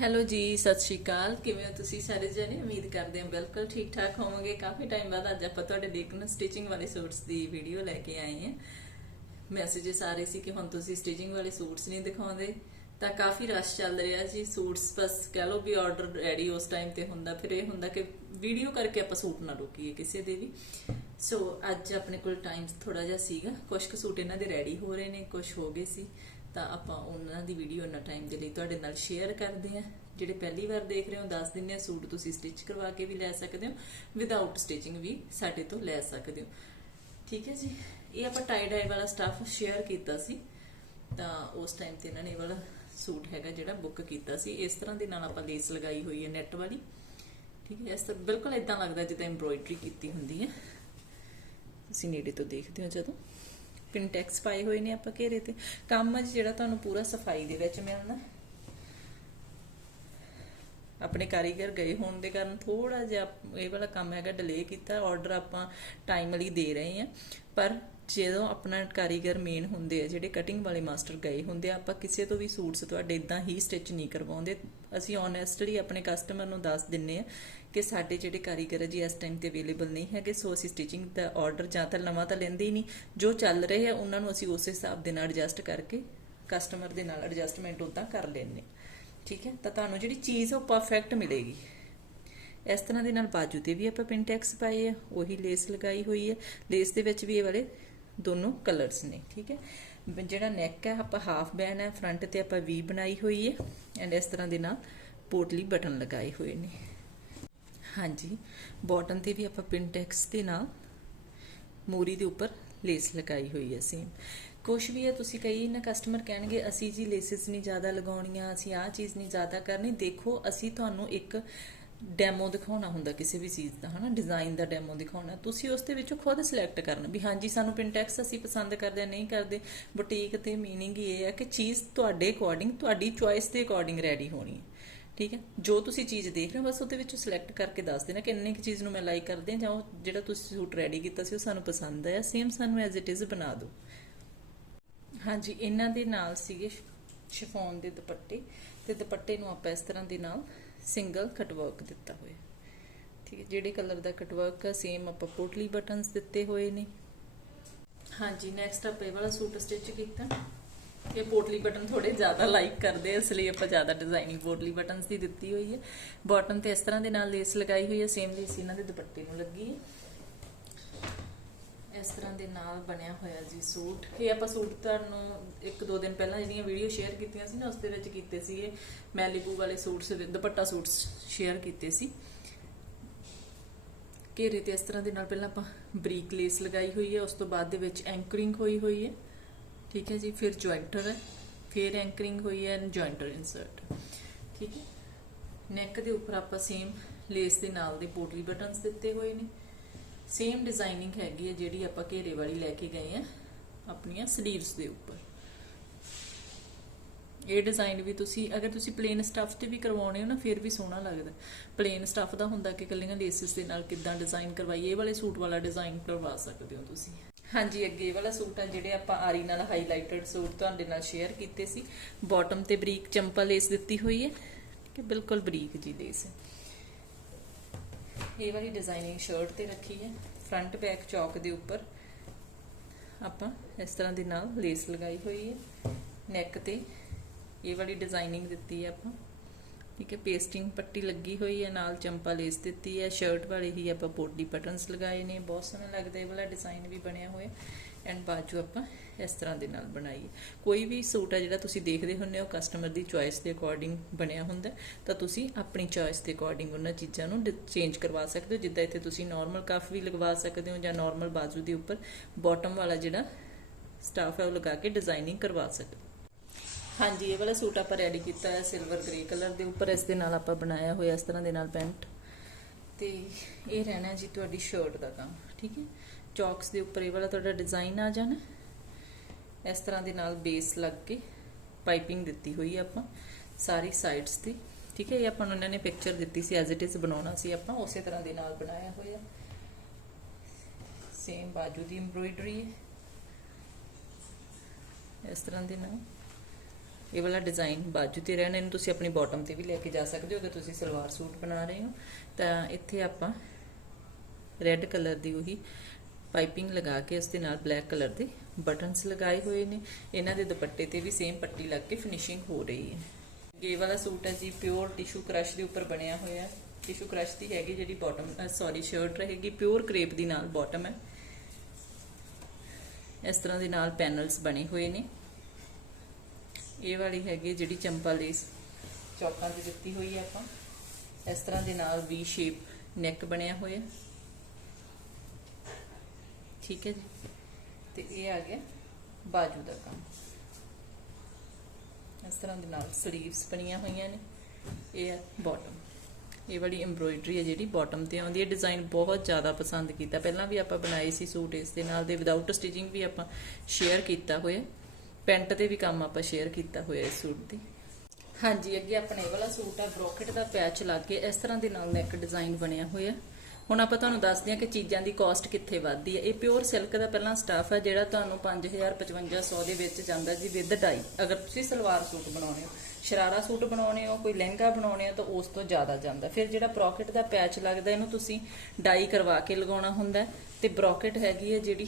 Hello ਜੀ, ਸਤਿ ਸ਼੍ਰੀ ਅਕਾਲ। ਕਿਵੇਂ ਹੋ ਤੁਸੀਂ ਸਾਰੇ ਜਣੇ? ਉਮੀਦ ਕਰਦੇ ਹਾਂ ਬਿਲਕੁਲ ਠੀਕ ਠਾਕ ਹੋਵੋਗੇ। ਕਾਫੀ ਟਾਈਮ ਬਾਅਦ ਅੱਜ ਆਪਾਂ ਤੁਹਾਡੇ ਲਈ ਸਟਿਚਿੰਗ ਵਾਲੇ ਸੂਟਸ ਦੀ ਵੀਡੀਓ ਲੈ ਕੇ ਆਏ ਹਾਂ। ਮੈਸੇजेस ਆ ਰਹੇ ਸੀ ਕਿ ਹੁਣ ਤੁਸੀਂ ਸਟਿਚਿੰਗ ਵਾਲੇ ਸੂਟਸ ਨਹੀਂ ਦਿਖਾਉਂਦੇ। ਤਾਂ ਕਾਫੀ ਰਸ਼ ਚੱਲ ਰਿਹਾ ਜੀ। ਸੂਟਸ ਬਸ ਕਹ ਲਓ ਵੀ ਆਰਡਰ ਰੈਡੀ ਉਸ ਟਾਈਮ ਤੇ ਹੁੰਦਾ। ਫਿਰ ਇਹ ਹੁੰਦਾ ਕਿ ਵੀਡੀਓ ਕਰਕੇ ਆਪਾਂ ਸੂਟ ਨਾ ਰੋਕੀਏ ਕਿਸੇ ਦੇ ਵੀ। ਸੋ ਅੱਜ ਆਪਣੇ ਕੋਲ ਟਾਈਮ ਥੋੜਾ ਜਿਹਾ ਸੀਗਾ। ਕੁਝ ਕੁ ਸੂਟ ਇਹਨਾਂ ਦੇ ਰੈਡੀ ਹੋ ਰਹੇ ਨੇ ਕੁਝ ਹੋ ਗਏ ਸੀ। ਤਾਂ ਆਪਾਂ ਉਹਨਾਂ ਦੀ ਵੀਡੀਓ ਇੰਨਾ ਟਾਈਮ ਦੇ ਲਈ ਤੁਹਾਡੇ ਨਾਲ ਸ਼ੇਅਰ ਕਰਦੇ ਹਾਂ। ਜਿਹੜੇ ਪਹਿਲੀ ਵਾਰ ਦੇਖ ਰਹੇ ਹੋ, ਦੱਸ ਦਿੰਨੇ ਆ ਸੂਟ ਤੁਸੀਂ ਸਟਿਚ ਕਰਵਾ ਕੇ ਵੀ ਲੈ ਸਕਦੇ ਹੋ ਵਿਦਆਊਟ ਸਟਿਚਿੰਗ ਵੀ ਸਾਡੇ ਤੋਂ ਲੈ ਸਕਦੇ ਹੋ। ਠੀਕ ਹੈ ਜੀ? ਇਹ ਆਪਾਂ ਟਾਈ ਡਾਈ ਵਾਲਾ ਸਟੱਫ ਸ਼ੇਅਰ ਕੀਤਾ ਸੀ। ਤਾਂ ਉਸ ਟਾਈਮ ਤੇ ਇਹਨਾਂ ਨੇ ਇਹ ਵਾਲਾ ਸੂਟ ਹੈਗਾ ਜਿਹੜਾ ਬੁੱਕ ਕੀਤਾ ਸੀ। ਇਸ ਤਰ੍ਹਾਂ ਦੇ ਨਾਲ ਆਪਾਂ ਲੇਸ ਲਗਾਈ ਹੋਈ ਹੈ ਨੈਟ ਵਾਲੀ। ਠੀਕ ਹੈ, ਇਸ ਤਰ੍ਹਾਂ ਬਿਲਕੁਲ ਇਦਾਂ ਲੱਗਦਾ ਜਿੱਦਾਂ ਐਮਬ੍ਰੋਇਡਰੀ ਕੀਤੀ ਹੁੰਦੀ ਹੈ। ਤੁਸੀਂ ਨੇੜੇ ਤੋਂ ਦੇਖਦੇ ਹੋ ਜਦੋਂ। ਪਿੰਟੈਕਸ ਪਾਏ ਹੋਏ ਨੇ ਆਪਾਂ ਘੇਰੇ ਤੇ। ਕੰਮ ਅੱਜ ਜਿਹੜਾ ਤੁਹਾਨੂੰ ਪੂਰਾ ਸਫ਼ਾਈ ਦੇ ਵਿੱਚ ਮਿਲਣਾ। ਆਪਣੇ ਕਾਰੀਗਰ ਗਏ ਹੋਣ ਦੇ ਕਾਰਨ ਥੋੜਾ ਜਿਹਾ ਇਹ ਵਾਲਾ ਕੰਮ ਹੈਗਾ ਡਿਲੇ ਕੀਤਾ। ਆਰਡਰ ਆਪਾਂ ਟਾਈਮਲੀ ਦੇ ਰਹੇ ਆ ਪਰ ਜਦੋਂ ਆਪਣਾ ਕਾਰੀਗਰ ਮੇਨ ਹੁੰਦੇ ਆ, ਜਿਹੜੇ ਕਟਿੰਗ ਵਾਲੇ ਮਾਸਟਰ ਗਏ ਹੁੰਦੇ ਆ, ਆਪਾਂ ਕਿਸੇ ਤੋਂ ਵੀ ਸੂਟਸ ਤੁਹਾਡੇ ਇਦਾਂ ਹੀ ਸਟਿਚ ਨਹੀਂ ਕਰਵਾਉਂਦੇ। ਅਸੀਂ ਓਨੈਸਟਲੀ ਆਪਣੇ ਕਸਟਮਰ ਨੂੰ ਦੱਸ ਦਿੰਨੇ ਆ ਕਿ ਸਾਡੇ ਜਿਹੜੇ ਕਾਰੀਗਰ ਆ ਜੀ ਇਸ ਟਾਈਮ ਤੇ ਅਵੇਲੇਬਲ ਨਹੀਂ ਹੈਗੇ, ਸੋ ਅਸੀਂ ਸਟਿਚਿੰਗ ਦਾ ਆਰਡਰ ਜਾਂ ਤਾਂ ਨਵਾਂ ਤਾਂ ਲੈਂਦੇ ਹੀ ਨਹੀਂ। ਜੋ ਚੱਲ ਰਹੇ ਆ, ਉਹਨਾਂ ਨੂੰ ਅਸੀਂ ਉਸੇ ਹਿਸਾਬ ਦੇ ਨਾਲ ਐਡਜਸਟ ਕਰਕੇ ਕਸਟਮਰ ਦੇ ਨਾਲ ਐਡਜਸਟਮੈਂਟ ਉਦਾਂ ਕਰ ਲੈਂਦੇ ਠੀਕ ਹੈ? ਤਾਂ ਤੁਹਾਨੂੰ ਜਿਹੜੀ ਚੀਜ਼ ਉਹ ਪਰਫੈਕਟ ਮਿਲੇਗੀ। ਇਸ ਤਰ੍ਹਾਂ ਦੇ ਨਾਲ ਬਾਜੂ ਤੇ ਵੀ ਆਪਾਂ ਪਿੰਟੈਕਸ ਪਾਏ ਆ, ਉਹੀ ਲੇਸ ਲਗਾਈ ਹੋਈ ਹੈ ਲੇਸ ਦੇ ਵਿੱਚ ਵੀ ਇਹ ਵਾਲੇ ਦੋਨੋਂ ਕਲਰਸ ਨੇ, ਠੀਕ ਹੈ? ਜਿਹੜਾ ਨੈਕ ਹੈ, ਆਪਾਂ ਹਾਫ ਬੈਨ ਹੈ ਫਰੰਟ ਤੇ ਆਪਾਂ ਵੀ ਬਣਾਈ ਹੋਈ ਹੈ ਐਂਡ ਇਸ ਤਰ੍ਹਾਂ ਦੇ ਨਾਲ ਪੋਟਲੀ ਬਟਨ ਲਗਾਏ ਹੋਏ ਨੇ। ਹਾਂਜੀ ਬਾਟਮ ਤੇ ਵੀ ਆਪਾਂ ਪਿੰਟੈਕਸ ਦੇ ਨਾਲ ਮੂਰੀ ਦੇ ਉੱਪਰ ਲੇਸ ਲਗਾਈ ਹੋਈ ਹੈ ਸੇਮ ਕੁਛ ਵੀ ਹੈ, ਤੁਸੀਂ ਕਈ ਨਾ ਕਸਟਮਰ ਕਹਿਣਗੇ, ਅਸੀਂ ਜੀ ਲੇਸਿਸ ਨਹੀਂ ਜ਼ਿਆਦਾ ਲਗਾਉਣੀਆਂ, ਅਸੀਂ ਆਹ ਚੀਜ਼ ਨਹੀਂ ਜ਼ਿਆਦਾ ਕਰਨੀ, ਦੇਖੋ, ਅਸੀਂ ਤੁਹਾਨੂੰ ਇੱਕ ਡੈਮੋ ਦਿਖਾਉਣਾ ਹੁੰਦਾ ਕਿਸੇ ਵੀ ਚੀਜ਼ ਦਾ, ਹਨਾ? ਡਿਜ਼ਾਈਨ ਦਾ ਡੈਮੋ ਦਿਖਾਉਣਾ। ਤੁਸੀਂ ਉਸ ਦੇ ਵਿੱਚੋਂ ਖੁਦ ਸਿਲੈਕਟ ਕਰਨਾ ਵੀ ਹਾਂਜੀ, ਸਾਨੂੰ ਪਿੰਟੈਕਸ ਅਸੀਂ ਪਸੰਦ ਕਰਦੇ ਨਹੀਂ ਕਰਦੇ। ਬੁਟੀਕ ਤੇ ਮੀਨਿੰਗ ਇਹ ਹੈ ਕਿ ਚੀਜ਼ ਤੁਹਾਡੇ ਅਕੋਰਡਿੰਗ ਤੁਹਾਡੀ ਚੁਆਇਸ ਦੇ ਅਕੋਰਡਿੰਗ ਰੈਡੀ ਹੋਣੀ ਹੈ। ਠੀਕ ਹੈ? ਜੋ ਤੁਸੀਂ ਚੀਜ਼ ਦੇਖ ਰਹੇ ਹੋ, ਬਸ ਉਹਦੇ ਵਿੱਚੋਂ ਸਿਲੈਕਟ ਕਰਕੇ ਦੱਸ ਦੇਣਾ ਕਿ ਇੰਨੇ ਕਿ ਚੀਜ਼ ਨੂੰ ਮੈਂ ਲਾਈਕ ਕਰਦੇ ਜਾਂ ਉਹ ਜਿਹੜਾ ਤੁਸੀਂ ਸੂਟ ਰੈਡੀ ਕੀਤਾ ਸੀ, ਉਹ ਸਾਨੂੰ ਪਸੰਦ ਆਇਆ। ਸੇਮ ਸਾਨੂੰ ਐਜ਼ ਇਟ ਇਜ਼ ਬਣਾ ਦਿਓ। ਹਾਂਜੀ, ਇਹਨਾਂ ਦੇ ਨਾਲ ਸੀਗੇ ਸ਼ਿਫੋਨ ਦੇ ਦੁਪੱਟੇ। ਤੇ ਦੁਪੱਟੇ ਨੂੰ ਆਪਾਂ ਇਸ ਤਰ੍ਹਾਂ ਦੇ ਨਾਲ ਸਿੰਗਲ ਕਟਵਰਕ ਦਿੱਤਾ ਹੋਇਆ। ਠੀਕ ਹੈ, ਜਿਹੜੇ ਕਲਰ ਦਾ ਕਟਵਰਕ ਆ ਸੇਮ ਆਪਾਂ ਪੋਟਲੀ ਬਟਨਸ ਦਿੱਤੇ ਹੋਏ ਨੇ। ਹਾਂਜੀ ਨੈਕਸਟ ਆਪਾਂ ਇਹ ਵਾਲਾ ਸੂਟ ਸਟਿਚ ਕੀਤਾ। ਇਹ ਪੋਟਲੀ ਬਟਨ ਥੋੜੇ ਜ਼ਿਆਦਾ ਲਾਈਕ ਕਰਦੇ ਇਸ ਲਈ ਆਪਾਂ ਜ਼ਿਆਦਾ ਡਿਜ਼ਾਈਨਿੰਗ ਪੋਟਲੀ ਬਟਨਸ ਦੀ ਦਿੱਤੀ ਹੋਈ ਹੈ। ਬਾਟਮ ਤੇ ਇਸ ਤਰ੍ਹਾਂ ਦੇ ਨਾਲ ਲੇਸ ਲਗਾਈ ਹੋਈ ਹੈ ਸੇਮ ਲੇਸ ਇਹਨਾਂ ਦੇ ਦੁਪੱਟੇ ਨੂੰ ਲੱਗੀ ਹੈ। ਇਸ ਤਰ੍ਹਾਂ ਦੇ ਨਾਲ ਬਣਿਆ ਹੋਇਆ ਜੀ ਸੂਟ। ਇਹ ਆਪਾਂ ਸੂਟ ਤੁਹਾਨੂੰ ਇੱਕ ਦੋ ਦਿਨ ਪਹਿਲਾਂ ਜਿਹੜੀਆਂ ਵੀਡੀਓ ਸ਼ੇਅਰ ਕੀਤੀਆਂ ਸੀ ਨਾ, ਉਸ ਦੇ ਵਿੱਚ ਕੀਤੇ ਸੀਗੇ। ਮੈਲੀਬੂ ਵਾਲੇ ਸੂਟਸ, ਦੁਪੱਟਾ ਸੂਟਸ ਸ਼ੇਅਰ ਕੀਤੇ ਸੀ। ਘੇਰੇ ਤੇ ਇਸ ਤਰ੍ਹਾਂ ਦੇ ਨਾਲ ਪਹਿਲਾਂ ਆਪਾਂ ਬਰੀਕ ਲੇਸ ਲਗਾਈ ਹੋਈ ਹੈ, ਉਸ ਤੋਂ ਬਾਅਦ ਦੇ ਵਿੱਚ ਐਂਕਰਿੰਗ ਹੋਈ ਹੋਈ ਹੈ। ਠੀਕ ਹੈ ਜੀ, ਫਿਰ ਜੁਆਇੰਟਰ ਹੈ, ਫਿਰ ਐਂਕਰਿੰਗ ਹੋਈ ਹੈ ਐਂਡ ਜੁਆਇੰਟਰ ਇਨਸਰਟ ਠੀਕ ਹੈ। ਨੈਕ ਦੇ ਉੱਪਰ ਆਪਾਂ ਸੇਮ ਲੇਸ ਦੇ ਨਾਲ ਦੇ ਪੋਟਲੀ ਬਟਨਸ ਦਿੱਤੇ ਹੋਏ ਨੇ। ਸੇਮ ਡਿਜ਼ਾਈਨਿੰਗ ਹੈਗੀ ਹੈ ਜਿਹੜੀ ਆਪਾਂ ਘੇਰੇ ਵਾਲੀ ਲੈ ਕੇ ਗਏ ਆ ਆਪਣੀਆਂ ਸਲੀਵਸ ਦੇ ਉੱਪਰ। ਇਹ ਡਿਜ਼ਾਈਨ ਵੀ ਤੁਸੀਂ, ਅਗਰ ਤੁਸੀਂ ਪਲੇਨ ਸਟੱਫ ਤੇ ਵੀ ਕਰਵਾਉਣੇ ਹੋ ਨਾ, ਫਿਰ ਵੀ ਸੋਹਣਾ ਲੱਗਦਾ। ਪਲੇਨ ਸਟੱਫ ਦਾ ਹੁੰਦਾ ਕਿ ਕੱਲੀਆਂ ਲੇਸਿਸ ਦੇ ਨਾਲ ਕਿੱਦਾਂ ਡਿਜ਼ਾਈਨ ਕਰਵਾਈਏ ਇਹ ਵਾਲੇ ਸੂਟ ਵਾਲਾ ਡਿਜ਼ਾਈਨ ਕਰਵਾ ਸਕਦੇ ਹੋ ਤੁਸੀਂ। ਹਾਂਜੀ, ਅੱਗੇ ਇਹ ਵਾਲਾ ਸੂਟ ਆ, ਜਿਹੜੇ ਆਪਾਂ ਆਰੀ ਨਾਲ ਹਾਈਲਾਈਟਡ ਸੂਟ ਤੁਹਾਡੇ ਨਾਲ ਸ਼ੇਅਰ ਕੀਤੇ ਸੀ। ਬਾਟਮ ਤੇ ਬਰੀਕ ਚੰਪਾ ਲੇਸ ਦਿੱਤੀ ਹੋਈ ਹੈ, ਕਿ ਬਿਲਕੁਲ ਬਰੀਕ ਜੀ ਲੇਸ ਹੈ। ਇਹ ਵਾਲੀ ਡਿਜ਼ਾਈਨਿੰਗ ਸ਼ਰਟ ਤੇ ਰੱਖੀ ਹੈ ਫਰੰਟ ਬੈਕ ਚੌਕ ਦੇ ਉੱਪਰ। ਆਪਾਂ ਇਸ ਤਰ੍ਹਾਂ ਦੇ ਨਾਲ ਲੇਸ ਲਗਾਈ ਹੋਈ ਹੈ ਨੈਕ ਤੇ। ਇਹ ਵਾਲੀ ਡਿਜ਼ਾਈਨਿੰਗ ਦਿੱਤੀ ਹੈ ਆਪਾਂ। ਠੀਕ ਹੈ ਪੇਸਟਿੰਗ ਪੱਟੀ ਲੱਗੀ ਹੋਈ ਹੈ, ਨਾਲ ਚੰਪਾ ਲੇਸ ਦਿੱਤੀ ਹੈ। ਸ਼ਰਟ ਵਾਲੇ ਹੀ ਆਪਾਂ ਪੋਟਲੀ ਬਟਨਸ ਲਗਾਏ ਨੇ। ਬਹੁਤ ਸੋਹਣਾ ਲੱਗਦਾ, ਇਹ ਵਾਲਾ ਡਿਜ਼ਾਈਨ ਵੀ ਬਣਿਆ ਹੋਇਆ। ਐਂਡ ਬਾਜੂ ਆਪਾਂ ਇਸ ਤਰ੍ਹਾਂ ਦੇ ਨਾਲ ਬਣਾਈਏ। ਕੋਈ ਵੀ ਸੂਟ ਆ ਜਿਹੜਾ ਤੁਸੀਂ ਦੇਖਦੇ ਹੁੰਦੇ ਹੋ ਕਸਟਮਰ ਦੀ ਚੁਆਇਸ ਦੇ ਅਕੋਰਡਿੰਗ ਬਣਿਆ ਹੁੰਦਾ ਤਾਂ ਤੁਸੀਂ ਆਪਣੀ ਚੁਆਇਸ ਦੇ ਅਕੋਰਡਿੰਗ ਉਹਨਾਂ ਚੀਜ਼ਾਂ ਨੂੰ ਚੇਂਜ ਕਰਵਾ ਸਕਦੇ ਹੋ। ਜਿੱਦਾਂ ਇੱਥੇ ਤੁਸੀਂ ਨਾਰਮਲ ਕਫ ਵੀ ਲਗਵਾ ਸਕਦੇ ਹੋ ਜਾਂ ਨਾਰਮਲ ਬਾਜੂ ਦੇ ਉੱਪਰ ਬਾਟਮ ਵਾਲਾ ਜਿਹੜਾ ਸਟਾਫ ਹੈ ਉਹ ਲਗਾ ਕੇ ਡਿਜ਼ਾਈਨਿੰਗ ਕਰਵਾ ਸਕਦੇ ਹੋ। ਹਾਂਜੀ, ਇਹ ਵਾਲਾ ਸੂਟ ਆਪਾਂ ਰੈਡੀ ਕੀਤਾ ਹੈ ਸਿਲਵਰ ਗ੍ਰੇ ਕਲਰ ਦੇ ਉੱਪਰ। ਇਸ ਦੇ ਨਾਲ ਆਪਾਂ ਬਣਾਇਆ ਹੋਇਆ ਇਸ ਤਰ੍ਹਾਂ ਦੇ ਨਾਲ ਪੈਂਟ। ਤੇ ਇਹ ਰਹਿਣਾ ਜੀ ਤੁਹਾਡੀ ਸ਼ਰਟ ਦਾ ਕੰਮ, ਠੀਕ ਹੈ? ਚੌਕਸ ਦੇ ਉੱਪਰ ਇਹ ਵਾਲਾ ਤੁਹਾਡਾ ਡਿਜ਼ਾਈਨ ਆ ਜਾਣਾ। ਇਸ ਤਰ੍ਹਾਂ ਦੇ ਨਾਲ ਬੇਸ ਲੱਗ ਕੇ ਪਾਈਪਿੰਗ ਦਿੱਤੀ ਹੋਈ ਹੈ ਆਪਾਂ ਸਾਰੀ ਸਾਈਡਸ ਤੇ। ਠੀਕ ਹੈ, ਇਹ ਆਪਾਂ ਨੂੰ ਇਹਨਾਂ ਨੇ ਪਿਕਚਰ ਦਿੱਤੀ ਸੀ ਐਜ਼ ਇਟ ਇਜ਼ ਬਣਾਉਣਾ ਸੀ ਆਪਾਂ, ਉਸੇ ਤਰ੍ਹਾਂ ਦੇ ਨਾਲ ਬਣਾਇਆ ਹੋਇਆ। ਸੇਮ ਬਾਜੂ ਦੀ ਐਮਬ੍ਰੋਇਡਰੀ ਹੈ। ਇਸ ਤਰ੍ਹਾਂ ਦੇ ਨਾਲ। ਇਹ ਵਾਲਾ ਡਿਜ਼ਾਈਨ ਬਾਜੂ ਤੇ ਰਹਿਣਾ, ਇਹਨੂੰ ਤੁਸੀਂ ਆਪਣੀ ਬਾਟਮ ਤੇ ਵੀ ਲੈ ਕੇ ਜਾ ਸਕਦੇ ਹੋ, ਅਗਰ ਤੁਸੀਂ ਸਲਵਾਰ ਸੂਟ ਬਣਾ ਰਹੇ ਹੋ। ਤਾਂ ਇੱਥੇ ਆਪਾਂ ਰੈੱਡ ਕਲਰ ਦੀ ਉਹੀ ਪਾਈਪਿੰਗ ਲਗਾ ਕੇ ਉਸ ਦੇ ਨਾਲ ਬਲੈਕ ਕਲਰ ਦੇ ਬਟਨਸ ਲਗਾਏ ਹੋਏ ਨੇ। ਇਹਨਾਂ ਦੇ ਦੁਪੱਟੇ ਤੇ ਵੀ ਸੇਮ ਪੱਟੀ ਲੱਗ ਕੇ ਫਿਨਿਸ਼ਿੰਗ ਹੋ ਰਹੀ ਹੈ। ਇਹ ਵਾਲਾ ਸੂਟ ਹੈ ਜੀ ਪਿਓਰ ਟਿਸ਼ੂ ਕ੍ਰਸ਼ ਦੇ ਉੱਪਰ ਬਣਿਆ ਹੋਇਆ ਹੈ। ਟਿਸ਼ੂ ਕ੍ਰਸ਼ ਦੀ ਹੈਗੀ ਜਿਹੜੀ ਬਾਟਮ ਸੌਰੀ ਸ਼ਰਟ ਰਹੇਗੀ। ਪਿਓਰ ਕ੍ਰੇਪ ਦੀ ਨਾਲ ਬਾਟਮ ਹੈ। ਇਸ ਤਰ੍ਹਾਂ ਦੇ ਨਾਲ ਪੈਨਲਸ ਬਣੇ ਹੋਏ ਨੇ। ਇਹ ਵਾਲੀ ਹੈਗੀ ਜਿਹੜੀ ਚੰਪਾ ਲੇਸ ਚੌਕਾਂ ਤੇ ਦਿੱਤੀ ਹੋਈ ਹੈ ਆਪਾਂ। ਇਸ ਤਰ੍ਹਾਂ ਦੇ ਨਾਲ ਵੀ ਸ਼ੇਪ ਨੈਕ ਬਣਿਆ ਹੋਇਆ ਠੀਕ ਹੈ ਜੀ। ਤੇ ਇਹ ਆ ਗਿਆ ਬਾਜੂ ਦਾ ਕੰਮ। ਇਸ ਤਰ੍ਹਾਂ ਦੇ ਨਾਲ ਸਲੀਵਸ ਬਣੀਆਂ ਹੋਈਆਂ ਨੇ। ਇਹ ਹੈ ਬਾਟਮ ਇਹ ਵਾਲੀ ਐਮਬ੍ਰੋਇਡਰੀ ਹੈ ਜਿਹੜੀ ਬਾਟਮ ਤੇ ਆਉਂਦੀ ਹੈ। ਡਿਜ਼ਾਈਨ ਬਹੁਤ ਜ਼ਿਆਦਾ ਪਸੰਦ ਕੀਤਾ। ਪਹਿਲਾਂ ਵੀ ਆਪਾਂ ਬਣਾਏ ਸੀ ਸੂਟ ਇਸ ਦੇ ਨਾਲ ਦੇ। ਵਿਦਆਊਟ ਸਟਿਚਿੰਗ ਵੀ ਆਪਾਂ ਸ਼ੇਅਰ ਕੀਤਾ ਹੋਇਆ। ਪੈਂਟ ਤੇ ਵੀ ਕੰਮ ਆਪਾਂ ਸ਼ੇਅਰ ਕੀਤਾ ਹੋਇਆ ਇਸ ਸੂਟ ਦੀ। ਹਾਂਜੀ, ਅੱਗੇ ਆਪਣੇ ਵਾਲਾ ਸੂਟ ਆ। ਬ੍ਰੋਕਟ ਦਾ ਪੈਚ ਲੱਗ ਕੇ ਇਸ ਤਰ੍ਹਾਂ ਦੇ ਨਾਲ ਨੈਕ ਡਿਜ਼ਾਈਨ ਬਣਿਆ ਹੋਇਆ। ਹੁਣ ਆਪਾਂ ਤੁਹਾਨੂੰ ਦੱਸਦੇ ਹਾਂ ਕਿ ਚੀਜ਼ਾਂ ਦੀ ਕਾਸਟ ਕਿੱਥੇ ਵੱਧਦੀ ਹੈ। ਇਹ ਪਿਓਰ ਸਿਲਕ ਦਾ ਪਹਿਲਾਂ ਸਟਾਫ ਹੈ ਜਿਹੜਾ ਤੁਹਾਨੂੰ 5000 5500 ਦੇ ਵਿੱਚ ਜਾਂਦਾ ਜੀ ਵਿਦ ਡਾਈ ਅਗਰ ਤੁਸੀਂ ਸਲਵਾਰ ਸੂਟ ਬਣਾਉਣੇ ਹੋ, ਸ਼ਰਾਰਾ ਸੂਟ ਬਣਾਉਣੇ ਹੋ, ਕੋਈ ਲਹਿੰਗਾ ਬਣਾਉਣੇ ਹੋ ਤਾਂ ਉਸ ਤੋਂ ਜ਼ਿਆਦਾ ਜਾਂਦਾ। ਫਿਰ ਜਿਹੜਾ ਬ੍ਰੋਕਟ ਦਾ ਪੈਚ ਲੱਗਦਾ, ਇਹਨੂੰ ਤੁਸੀਂ ਡਾਈ ਕਰਵਾ ਕੇ ਲਗਾਉਣਾ ਹੁੰਦਾ ਹੈ। ਤੇ ਬ੍ਰੋਕਟ ਹੈਗੀ ਹੈ ਜਿਹੜੀ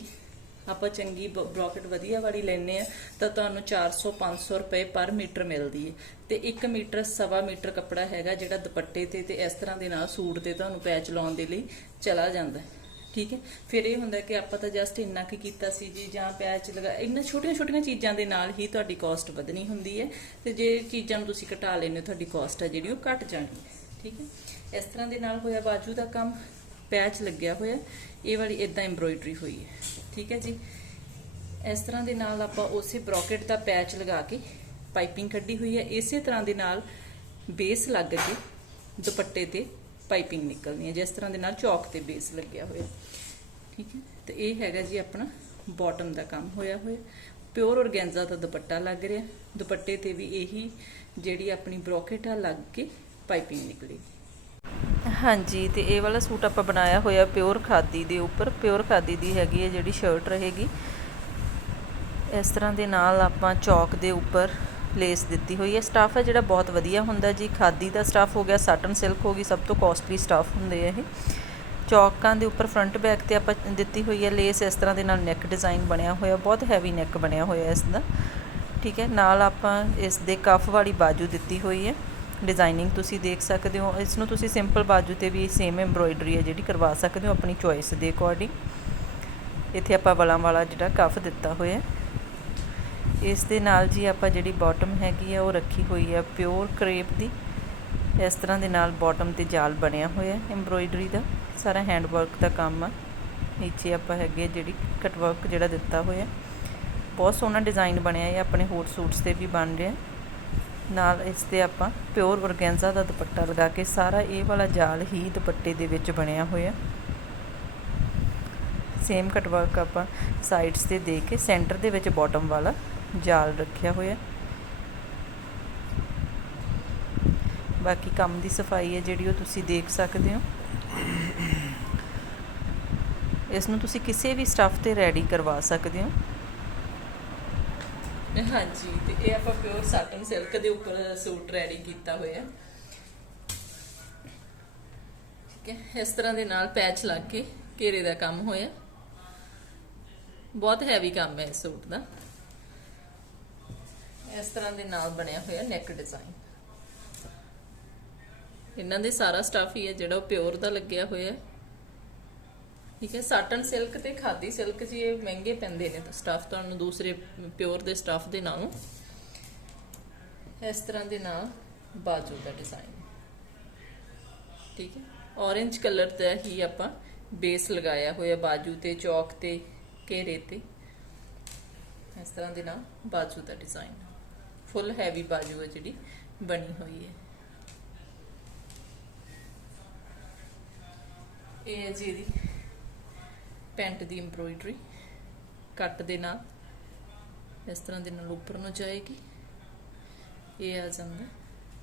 ਆਪਾਂ ਚੰਗੀ ਬ- ਬ੍ਰੋਕਟ ਵਧੀਆ ਵਾਲੀ ਲੈਨੇ ਆ ਤਾਂ ਤੁਹਾਨੂੰ 400 500 ਰੁਪਏ ਪਰ ਮੀਟਰ ਮਿਲਦੀ ਹੈ। ਤੇ 1 ਮੀਟਰ, ਸਵਾ ਮੀਟਰ ਕੱਪੜਾ ਹੈਗਾ ਜਿਹੜਾ ਦੁਪੱਟੇ ਤੇ ਤੇ ਇਸ ਤਰ੍ਹਾਂ ਦੇ ਨਾਲ ਸੂਟ ਤੇ ਤੁਹਾਨੂੰ ਪੈਚ ਲਾਉਣ ਦੇ ਲਈ ਚਲਾ ਜਾਂਦਾ ਹੈ। ਠੀਕ ਹੈ? ਫਿਰ ਇਹ ਹੁੰਦਾ ਕਿ ਆਪਾਂ ਤਾਂ ਜਸਟ ਇੰਨਾ ਕੀ ਕੀਤਾ ਸੀ ਜੀ, ਜਾਂ ਪੈਚ ਲਗਾ, ਇੰਨਾ ਛੋਟੀਆਂ ਛੋਟੀਆਂ ਚੀਜ਼ਾਂ ਦੇ ਨਾਲ ਹੀ ਤੁਹਾਡੀ ਕਾਸਟ ਵਧਣੀ ਹੁੰਦੀ ਹੈ। ਤੇ ਜੇ ਚੀਜ਼ਾਂ ਨੂੰ ਤੁਸੀਂ ਘਟਾ ਲੈਂਦੇ ਹੋ, ਤੁਹਾਡੀ ਕਾਸਟ ਹੈ ਜਿਹੜੀ ਉਹ ਘਟ ਜਾਣੀ ਹੈ। ਠੀਕ ਹੈ? ਇਸ ਤਰ੍ਹਾਂ ਦੇ ਨਾਲ ਹੋਇਆ ਬਾਜੂ ਦਾ ਕੰਮ। ਪੈਚ ਲੱਗਿਆ ਹੋਇਆ, ਇਹ ਵਾਲੀ ਇਦਾਂ ਐਮਬ੍ਰੋਇਡਰੀ ਹੋਈ ਹੈ। ਠੀਕ ਹੈ ਜੀ? ਇਸ ਤਰ੍ਹਾਂ ਦੇ ਨਾਲ ਆਪਾਂ ਉਸੇ ਬ੍ਰੋਕਟ ਦਾ ਪੈਚ ਲਗਾ ਕੇ ਪਾਈਪਿੰਗ ਕੱਢੀ ਹੋਈ ਹੈ। ਇਸੇ ਤਰ੍ਹਾਂ ਦੇ ਨਾਲ ਬੇਸ ਲੱਗ ਕੇ ਦੁਪੱਟੇ ਤੇ ਪਾਈਪਿੰਗ ਨਿਕਲਣੀ ਹੈ। ਜਿਸ ਤਰ੍ਹਾਂ ਦੇ ਨਾਲ ਚੌਕ ਤੇ ਬੇਸ ਲੱਗਿਆ ਹੋਇਆ। ਠੀਕ ਹੈ? ਤੇ ਇਹ ਹੈਗਾ ਜੀ ਆਪਣਾ ਬਾਟਮ ਦਾ ਕੰਮ ਹੋਇਆ ਹੋਇਆ। ਪਿਓਰ ਔਰਗੈਂਜ਼ਾ ਦਾ ਦੁਪੱਟਾ ਲੱਗ ਰਿਹਾ। ਦੁਪੱਟੇ ਤੇ ਵੀ ਇਹੀ ਜਿਹੜੀ ਆਪਣੀ ਬ੍ਰੋਕਟ ਆ, ਲੱਗ ਕੇ ਪਾਈਪਿੰਗ ਨਿਕਲੇਗੀ ਹਾਂਜੀ, ਤੇ ਇਹ ਵਾਲਾ ਸੂਟ ਆਪਾਂ ਬਣਾਇਆ ਹੋਇਆ ਪਿਓਰ ਖਾਦੀ ਦੇ ਉੱਪਰ। ਪਿਓਰ ਖਾਦੀ ਦੀ ਹੈਗੀ ਹੈ ਜਿਹੜੀ ਸ਼ਰਟ ਰਹੇਗੀ। ਇਸ ਤਰ੍ਹਾਂ ਦੇ ਨਾਲ ਆਪਾਂ ਚੌਕ ਦੇ ਉੱਪਰ ਲੇਸ ਦਿੱਤੀ ਹੋਈ ਹੈ। ਸਟਾਫ ਹੈ ਜਿਹੜਾ ਬਹੁਤ ਵਧੀਆ ਹੁੰਦਾ ਜੀ। ਖਾਦੀ ਦਾ ਸਟਾਫ ਹੋ ਗਿਆ ਸਾਟਨ ਸਿਲਕ ਹੋ ਗਈ, ਸਭ ਤੋਂ ਕਾਸਟਲੀ ਸਟਾਫ ਹੁੰਦੇ ਆ ਇਹ। ਚੌਕਾਂ ਦੇ ਉੱਪਰ ਫਰੰਟ ਬੈਕ ਤੇ ਆਪਾਂ ਦਿੱਤੀ ਹੋਈ ਹੈ ਲੇਸ ਇਸ ਤਰ੍ਹਾਂ ਦੇ ਨਾਲ ਨੈਕ ਡਿਜ਼ਾਈਨ ਬਣਿਆ ਹੋਇਆ, ਬਹੁਤ ਹੈਵੀ ਨੈਕ ਬਣਿਆ ਹੋਇਆ ਇਸ ਦਾ। ਠੀਕ ਹੈ, ਨਾਲ ਆਪਾਂ ਇਸ ਦੇ ਕਫ ਵਾਲੀ ਬਾਜੂ ਦਿੱਤੀ ਹੋਈ ਹੈ। ਡਿਜ਼ਾਈਨਿੰਗ ਤੁਸੀਂ ਦੇਖ ਸਕਦੇ ਹੋ। ਇਸ ਨੂੰ ਤੁਸੀਂ ਸਿੰਪਲ ਬਾਜੂ ਤੇ ਵੀ ਸੇਮ ਐਮਬ੍ਰੋਇਡਰੀ ਹੈ ਜਿਹੜੀ ਕਰਵਾ ਸਕਦੇ ਹੋ ਆਪਣੀ ਚੋਇਸ ਦੇ ਅਕੋਰਡਿੰਗ ਇੱਥੇ ਆਪਾਂ ਵਲਾਂ ਵਾਲਾ ਜਿਹੜਾ ਕਫ ਦਿੱਤਾ ਹੋਇਆ ਇਸ ਦੇ ਨਾਲ ਜੀ ਆਪਾਂ ਜਿਹੜੀ ਬਾਟਮ ਹੈਗੀ ਆ ਉਹ ਰੱਖੀ ਹੋਈ ਆ ਪਿਓਰ ਕਰੇਪ ਦੀ। ਇਸ ਤਰ੍ਹਾਂ ਦੇ ਨਾਲ ਬਾਟਮ ਤੇ ਜਾਲ ਬਣਿਆ ਹੋਇਆ ਐਮਬ੍ਰੋਇਡਰੀ ਦਾ। ਸਾਰਾ ਹੈਂਡ ਵਰਕ ਦਾ ਕੰਮ ਆ। ਨੀਚੇ ਆਪਾਂ ਹੈਗੇ ਜਿਹੜੀ ਕਟ ਵਰਕ ਜਿਹੜਾ ਦਿੱਤਾ ਹੋਇਆ। ਬਹੁਤ ਸੋਹਣਾ ਡਿਜ਼ਾਈਨ ਬਣਿਆ ਹੈ ਆਪਣੇ ਹੋਰ ਸੂਟਸ ਤੇ ਵੀ ਬਣ ਰਿਹਾ। ਨਾਲ ਇਸ ਤੇ ਆਪਾਂ ਪਿਓਰ ਵਰਗੈਂਜਾ ਦਾ ਦੁਪੱਟਾ ਲਗਾ ਕੇ ਸਾਰਾ ਇਹ ਵਾਲਾ ਜਾਲ ਹੀ ਦੁਪੱਟੇ ਦੇ ਵਿੱਚ ਬਣਿਆ ਹੋਇਆ। ਸੇਮ ਕਟ ਵਰਕ ਆਪਾਂ ਸਾਈਡਸ ਤੇ ਦੇ ਕੇ ਸੈਂਟਰ ਦੇ ਵਿੱਚ ਬਾਟਮ ਵਾਲਾ ਜਾਲ ਰੱਖਿਆ ਹੋਇਆ। ਬਾਕੀ ਕੰਮ ਦੀ ਸਫ਼ਾਈ ਹੈ ਜਿਹੜੀ ਉਹ ਤੁਸੀਂ ਦੇਖ ਸਕਦੇ ਹੋ। ਇਸ ਨੂੰ ਤੁਸੀਂ ਕਿਸੇ ਵੀ ਸਟੱਫ ਤੇ ਰੈਡੀ ਕਰਵਾ ਸਕਦੇ ਹੋ। ਹਾਂਜੀ, ਤੇ ਇਹ ਆਪਾਂ ਪਿਓਰ ਸਾਟਨ ਸਿਲਕ ਦੇ ਉੱਪਰ ਸੂਟ ਰੈਡੀ ਕੀਤਾ ਹੋਇਆ। ਠੀਕ ਹੈ, ਇਸ ਤਰ੍ਹਾਂ ਦੇ ਨਾਲ ਪੈਚ ਲੱਗ ਕੇ ਘੇਰੇ ਦਾ ਕੰਮ ਹੋਇਆ। ਬਹੁਤ ਹੈਵੀ ਕੰਮ ਹੈ ਇਸ ਸੂਟ ਦਾ। ਇਸ ਤਰ੍ਹਾਂ ਦੇ ਨਾਲ ਬਣਿਆ ਹੋਇਆ ਨੈਕ ਡਿਜ਼ਾਈਨ ਇਹਨਾਂ ਦੇ ਸਾਰਾ ਸਟਾਫ ਹੀ ਹੈ ਜਿਹੜਾ ਉਹ ਪਿਓਰ ਦਾ ਲੱਗਿਆ ਹੋਇਆ। ਹੈ ਠੀਕ ਹੈ ਸਾਟਨ ਸਿਲਕ ਤੇ ਖਾਦੀ ਸਿਲਕ ਜੀ, ਇਹ ਮਹਿੰਗੇ ਪੈਂਦੇ ਨੇ ਤਾਂ ਸਟਾਫ ਤੁਹਾਨੂੰ ਦੂਸਰੇ ਪਿਓਰ ਦੇ ਸਟਾਫ ਦੇ ਨਾਲੋਂ। ਇਸ ਤਰ੍ਹਾਂ ਦੇ ਨਾਲ ਬਾਜੂ ਦਾ ਡਿਜ਼ਾਈਨ ਠੀਕ ਹੈ ਔਰੇਂਜ ਕਲਰ ਦਾ ਹੀ ਆਪਾਂ ਬੇਸ ਲਗਾਇਆ ਹੋਇਆ ਬਾਜੂ ਤੇ, ਚੌਕ ਤੇ, ਘੇਰੇ ਤੇ। ਇਸ ਤਰ੍ਹਾਂ ਦੇ ਨਾਲ ਬਾਜੂ ਦਾ ਡਿਜ਼ਾਈਨ ਫੁੱਲ ਹੈਵੀ ਬਾਜੂ ਹੈ ਜਿਹੜੀ, ਬਣੀ ਹੋਈ ਹੈ। ਇਹ ਹੈ ਜੀ ਇਹਦੀ ਪੈਂਟ ਦੀ ਐਮਬ੍ਰੋਇਡਰੀ ਕੱਟ ਦੇ ਨਾਲ। ਇਸ ਤਰ੍ਹਾਂ ਦੇ ਨਾਲ ਉੱਪਰ ਨੂੰ ਜਾਏਗੀ। ਇਹ ਆ ਜਾਂਦਾ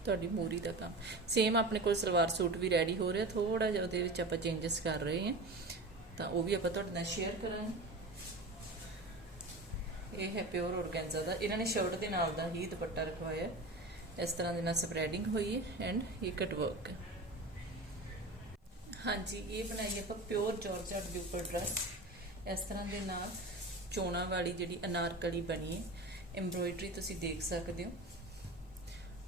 ਤੁਹਾਡੀ ਮੂਰੀ ਦਾ ਕੰਮ। ਸੇਮ ਆਪਣੇ ਕੋਲ ਸਲਵਾਰ ਸੂਟ ਵੀ ਰੈਡੀ ਹੋ ਰਿਹਾ। ਥੋੜਾ ਜਿਹਾ ਉਹਦੇ ਵਿੱਚ ਆਪਾਂ ਚੇਂਜਸ ਕਰ ਰਹੇ ਹਾਂ। ਤਾਂ ਉਹ ਵੀ ਆਪਾਂ ਤੁਹਾਡੇ ਨਾਲ ਸ਼ੇਅਰ ਕਰਾਂਗੇ। ਇਹ ਹੈ ਪਿਓਰ ਔਰਗੈਂਜ਼ਾ ਦਾ। ਇਹਨਾਂ ਨੇ ਸ਼ਰਟ ਦੇ ਨਾਲ ਦਾ ਹੀ ਦੁਪੱਟਾ ਰਖਵਾਇਆ। ਇਸ ਤਰ੍ਹਾਂ ਦੇ ਨਾਲ ਸਪਰੈਡਿੰਗ ਹੋਈ ਹੈ ਐਂਡ ਇਹ ਕਟ ਵਰਕ ਹਾਂਜੀ, ਇਹ ਬਣਾਈ ਆਪਾਂ ਪਿਓਰ ਜਾਰਜਟ ਦੇ ਉੱਪਰ ਡਰੈਸ ਇਸ ਤਰ੍ਹਾਂ ਦੇ ਨਾਲ ਚੋਣਾ ਵਾਲੀ ਜਿਹੜੀ ਅਨਾਰਕਲੀ ਬਣੀ ਹੈ ਐਮਬ੍ਰੋਇਡਰੀ ਤੁਸੀਂ ਦੇਖ ਸਕਦੇ ਹੋ।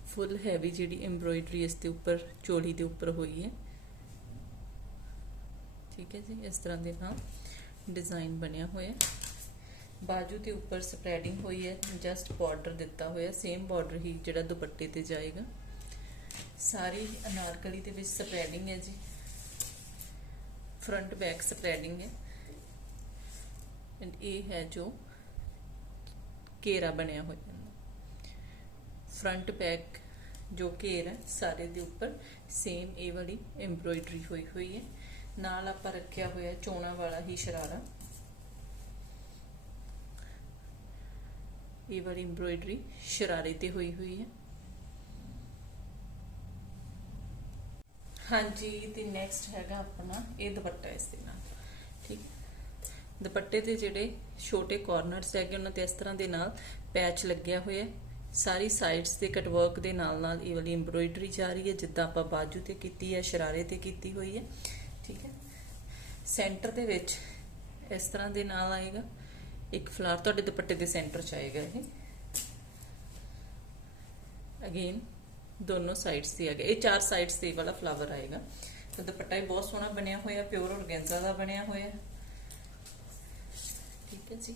ਫੁੱਲ ਹੈਵੀ ਜਿਹੜੀ ਐਮਬ੍ਰੋਇਡਰੀ ਇਸ ਦੇ ਉੱਪਰ, ਚੋਲੀ ਦੇ ਉੱਪਰ ਹੋਈ ਹੈ। ਠੀਕ ਹੈ ਜੀ, ਇਸ ਤਰ੍ਹਾਂ ਦੇ ਨਾਲ ਡਿਜ਼ਾਈਨ ਬਣਿਆ ਹੋਇਆ ਬਾਜੂ ਦੇ ਉੱਪਰ ਸਪਰੈਡਿੰਗ ਹੋਈ ਹੈ ਜਸਟ ਬਾਰਡਰ ਦਿੱਤਾ ਹੋਇਆ ਸੇਮ ਬਾਰਡਰ ਹੀ ਜਿਹੜਾ ਦੁਪੱਟੇ ਤੇ ਜਾਏਗਾ। ਸਾਰੀ ਅਨਾਰਕਲੀ ਦੇ ਵਿੱਚ ਸਪਰੈਡਿੰਗ ਹੈ ਜੀ। ਫਰੰਟ ਬੈਕ ਸਪਰੈਡਿੰਗ ਹੈ। ਐਂਡ ਇਹ ਹੈ ਜੋ ਘੇਰਾ ਬਣਿਆ ਹੋਇਆ ਫਰੰਟ ਬੈਕ ਜੋ ਘੇਰ ਹੈ, ਸਾਰੇ ਦੇ ਉੱਪਰ ਸੇਮ ਇਹ ਵਾਲੀ ਐਮਬ੍ਰੋਇਡਰੀ ਹੋਈ ਹੋਈ ਹੈ। ਨਾਲ ਆਪਾਂ ਰੱਖਿਆ ਹੋਇਆ ਚੋਣਾ ਵਾਲਾ ਹੀ ਸ਼ਰਾਰਾ। ਇਹ ਵਾਲੀ ਐਮਬ੍ਰੋਇਡਰੀ ਸ਼ਰਾਰੇ ਤੇ ਹੋਈ ਹੋਈ ਹੈ। ਹਾਂਜੀ, ਤੇ ਨੈਕਸਟ ਹੈਗਾ ਆਪਣਾ ਇਹ ਦੁਪੱਟਾ ਇਸ ਦੇ ਨਾਲ, ਠੀਕ ਦੁਪੱਟੇ ਤੇ ਜਿਹੜੇ ਛੋਟੇ ਕਾਰਨਰਸ ਹੈਗੇ, ਉਹਨਾਂ ਤੇ ਇਸ ਤਰ੍ਹਾਂ ਦੇ ਨਾਲ ਪੈਚ ਲੱਗਿਆ ਹੋਇਆ ਸਾਰੀ ਸਾਈਡਸ ਤੇ ਕਟਵਰਕ ਦੇ ਨਾਲ ਨਾਲ ਇਹ ਵਾਲੀ ਐਮਬ੍ਰੋਇਡਰੀ ਜਾ ਰਹੀ ਹੈ, ਜਿੱਦਾਂ ਆਪਾਂ ਬਾਜੂ ਤੇ ਕੀਤੀ ਹੈ, ਸ਼ਰਾਰੇ ਤੇ ਕੀਤੀ ਹੋਈ ਹੈ, ਠੀਕ ਹੈ? ਸੈਂਟਰ ਦੇ ਵਿੱਚ ਇਸ ਤਰ੍ਹਾਂ ਦੇ ਨਾਲ ਆਏਗਾ। ਇੱਕ ਫਲਾਰ ਤੁਹਾਡੇ ਦੁਪੱਟੇ ਦੇ ਸੈਂਟਰ 'ਚ ਆਏਗਾ ਇਹ। ਅਗੇਨ ਦੋਨੋਂ ਸਾਈਡਸ ਤੇ ਆਏਗਾ ਇਹ ਚਾਰ ਸਾਈਡਸ ਤੇ ਵਾਲਾ ਫਲਾਵਰ ਆਏਗਾ। ਤੇ ਦੁਪੱਟਾ ਵੀ ਬਹੁਤ ਸੋਹਣਾ ਬਣਿਆ ਹੋਇਆ ਪਿਓਰ ਔਰਗੈਂਜ਼ਾ ਦਾ ਬਣਿਆ ਹੋਇਆ। ਠੀਕ ਹੈ ਜੀ।